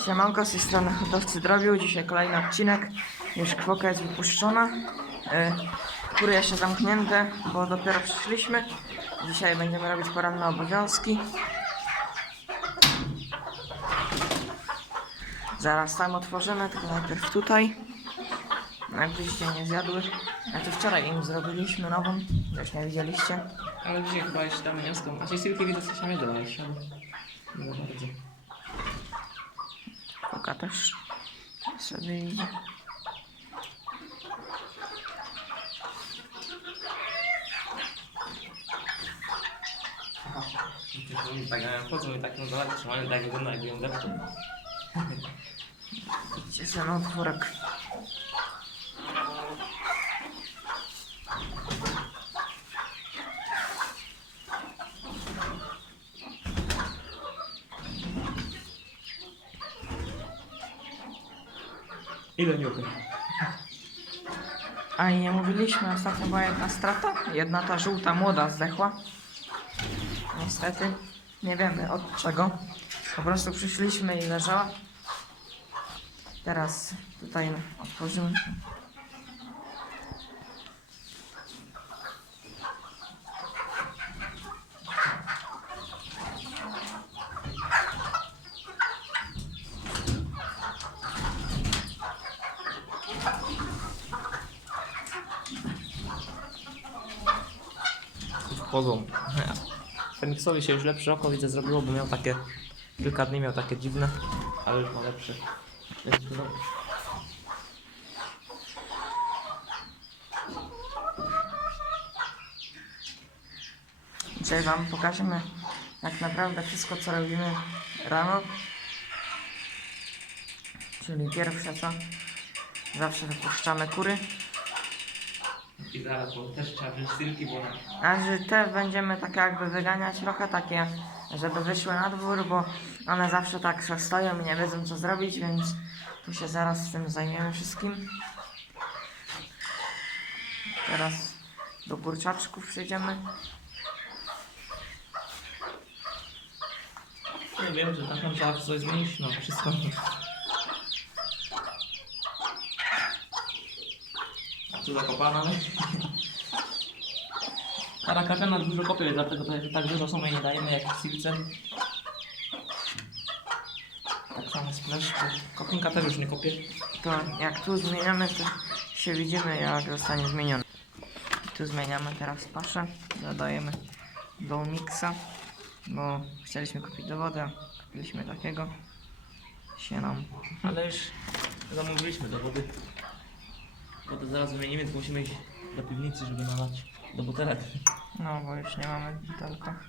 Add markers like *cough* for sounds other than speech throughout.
Siemanko, z tej strony hodowcy drobiu. Dzisiaj kolejny odcinek. Już kwoka jest wypuszczona. Yy, kury jeszcze zamknięte, bo dopiero przyszliśmy. Dzisiaj będziemy robić poranne obowiązki. Zaraz tam otworzymy, tylko najpierw tutaj. Jakbyście nie zjadły. Znaczy wczoraj im zrobiliśmy nową, już nie widzieliście. Ale dzisiaj chyba jeszcze damy mięską. A się tylko widzę, coś tam nie dodałeś, ale... Nie bardzo. Kwoka też sobie idzie. Tak, ja po co mi tak nazwać, trzymanie tak wygląda, jakby ją. Idźcie sobie na otworek. Ile niuchy? A nie mówiliśmy, ostatnio była jedna strata. Jedna ta żółta młoda zdechła. Niestety. Nie wiemy od czego. Po prostu przyszliśmy i leżała. Teraz tutaj otworzymy. Wchodzą. Feniksowi się już lepsze oko widzę zrobiło, bo miał takie... Kilka dni miał takie dziwne, ale już ma lepsze. No, Dzisiaj Wam pokażemy tak naprawdę wszystko, co robimy rano. Czyli pierwsze co, zawsze wypuszczamy kury. I zaraz, bo też trzeba wziąć stylki, bo na... A że te będziemy tak jakby wyganiać trochę takie, żeby wyszły na dwór, bo one zawsze tak stoją i nie wiedzą co zrobić, więc tu się zaraz z tym zajmiemy wszystkim. Teraz do kurczaczków przejdziemy. Nie wiem, że tam trzeba coś zmienić, no wszystko. A tu zakopane, ale... *laughs* Karakatena dużo kopie, dlatego to tak dużo i nie dajemy jak w silce. Tak samo splash, kopinka też już nie kopie. To jak tu zmieniamy, to się widzimy jak zostanie zmieniony. Tu zmieniamy teraz paszę, dodajemy do mixa, bo chcieliśmy kupić do wody, a kupiliśmy takiego. Się nam Ale już zamówiliśmy do Bo to zaraz wymienimy, to musimy iść do piwnicy, żeby nalać do butelek. No, bo już nie mamy w butelkach.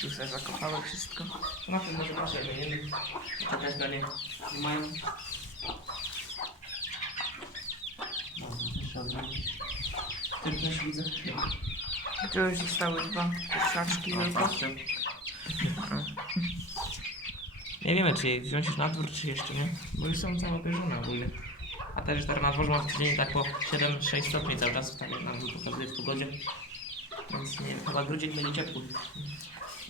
Tu sobie zakopały wszystko. Na tym może proszę wymienimy. Czekać na nie nie mają. No, jeszcze odmienić. Tym też widzę. Tu już zostały dwa kurczaczki tylko. Nie wiemy, czy je wziąć już na dwór, czy jeszcze nie. Bo już są całe pierzone ogólnie. A też teraz na dworze mam tydzień tak po 7-6 stopni cały czas, tak jak na dwór pokazuje w pogodzie. Więc nie wiem, chyba grudzień będzie ciepły.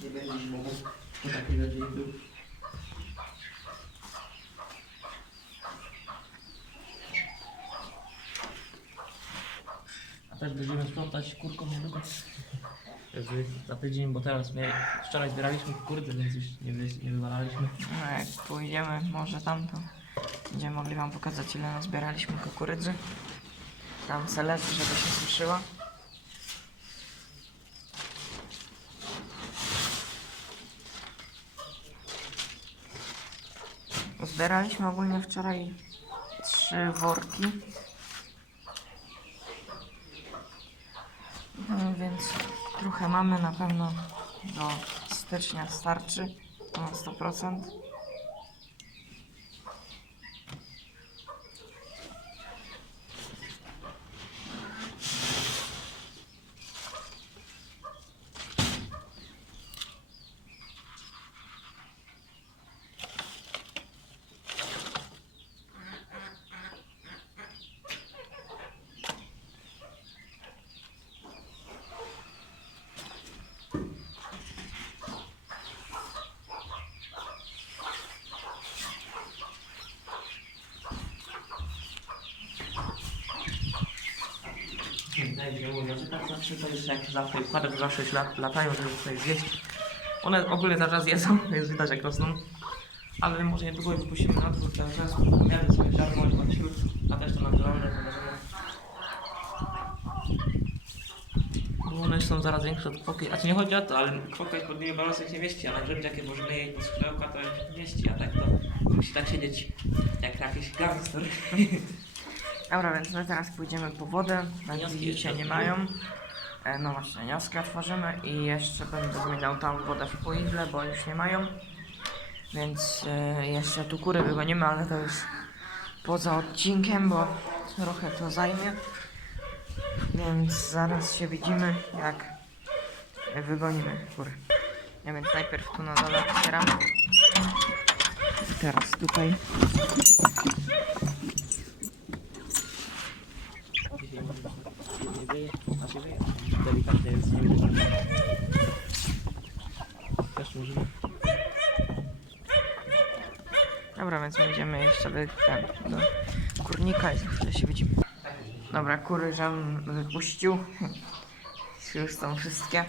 Nie będzie zimowy. To taki dzień był. Też będziemy sprzątać kurką niedługo. Jakby Za tydzień, bo teraz my wczoraj zbieraliśmy kukurydzę, więc już nie, wy, nie wywalaliśmy. No jak pójdziemy może tam, to będziemy mogli wam pokazać ile nazbieraliśmy kukurydzy. Tam se leży, żeby się suszyła. Zbieraliśmy ogólnie wczoraj trzy worki. Mm, więc trochę mamy na pewno do stycznia starczy na 100%. Będzie mówiąc, tak zawsze to jest jak zawsze wkładam, zawsze się lat, latają, żeby coś zjeść. One ogólnie zaraz jedzą, *laughs* jest widać jak rosną. Ale może niedługo je wypuścimy na dwór, zaraz pojadę sobie ziarno i patrzyły, a też to naturalne, zobaczymy. Bo one są zaraz większe od kwoki, a czy nie chodzi o to, ale kwoka jest pod nimi balasek nie mieści, a na grzybie jakie możemy jej pod skrzydełka to mieści, a tak to musi tak siedzieć jak jakiś gangster. *laughs* Dobra, więc my teraz pójdziemy po wodę. Widzicie, jeszcze nie mają. E, No właśnie, wnioski otworzymy i jeszcze będę zmieniał tam wodę w poidle, bo już nie mają. Więc e, jeszcze tu kury wygonimy, ale to już poza odcinkiem, bo trochę to zajmie. Więc zaraz się widzimy, jak wygonimy kury. Ja więc najpierw tu na dole otwieram. Teraz tutaj. Dzisiaj może być wieje. Delikatnie jest nie. Też możemy. Dobra, więc my idziemy jeszcze do, do kurnika i zawsze się widzimy. Dobra, kury żem wypuścił. Już są wszystkie.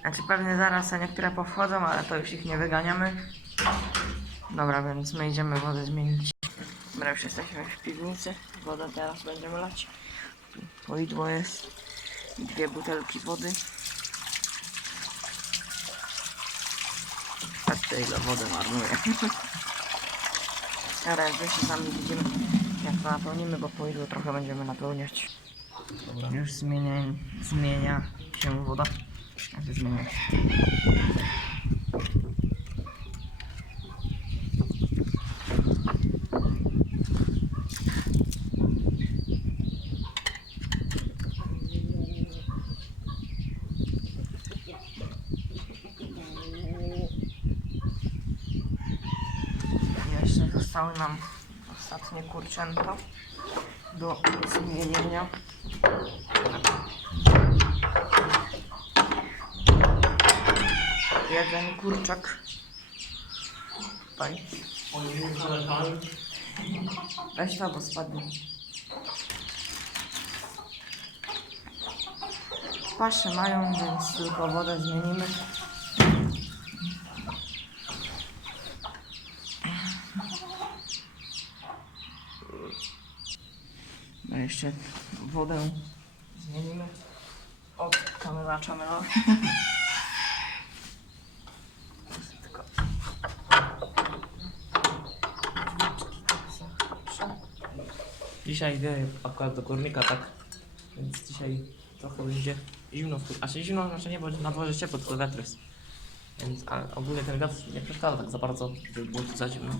Znaczy pewnie zaraz a niektóre powchodzą, ale to już ich nie wyganiamy. Dobra, więc my idziemy wodę zmienić. Dobra, już jesteśmy w piwnicy. Wodę teraz będziemy lać. Poidło jest. Dwie butelki wody. Patrzcie ile wody marnuje. *laughs* Dobra, jak się sami widzimy, jak to napełnimy, bo po ilu trochę będziemy napełniać. Dobra. Już zmienia, zmienia się woda. Zmienia się. Jeszcze zostały nam ostatnie kurczęta do zmienienia. Jeden kurczak. Tutaj. Weź to, bo spadnie. Pasze mają, więc tylko wodę zmienimy. Jeszcze wodę zmienimy od kamywacza melo. *laughs* Tylko... Dzisiaj idę akurat do górnika, tak. Więc dzisiaj trochę będzie zimno. A się zimno znaczy nie, bo na dworze ciepło, tylko wiatr jest. Więc ogólnie ten wiatr nie przeszkadza tak za bardzo, żeby było za zimno.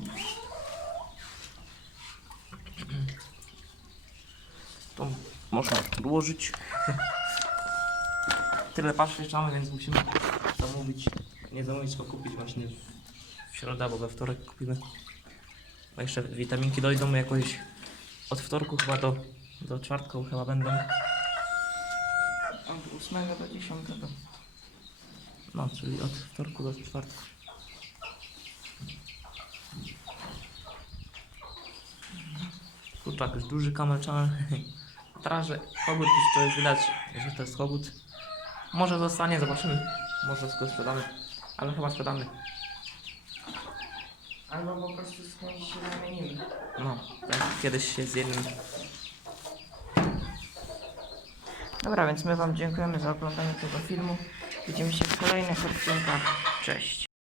To można odłożyć. Tyle pasz mamy, więc musimy zamówić. Nie zamówić, tylko kupić właśnie w środę, bo we wtorek kupimy. Bo jeszcze witaminki dojdą jakoś od wtorku chyba do, do czwartku chyba będą. Od 8 do 10. No, czyli od wtorku do czwartku. Kurczak, już duży kamelczan. Teraz, że kogut już to jest widać, że to jest kogut. Może zostanie, zobaczymy. Może go sprzedamy. Ale chyba sprzedamy. Albo po prostu z kimś się zamienimy. No, tak kiedyś się z jednym Dobra, więc my Wam dziękujemy za oglądanie tego filmu. Widzimy się w kolejnych odcinkach. Cześć.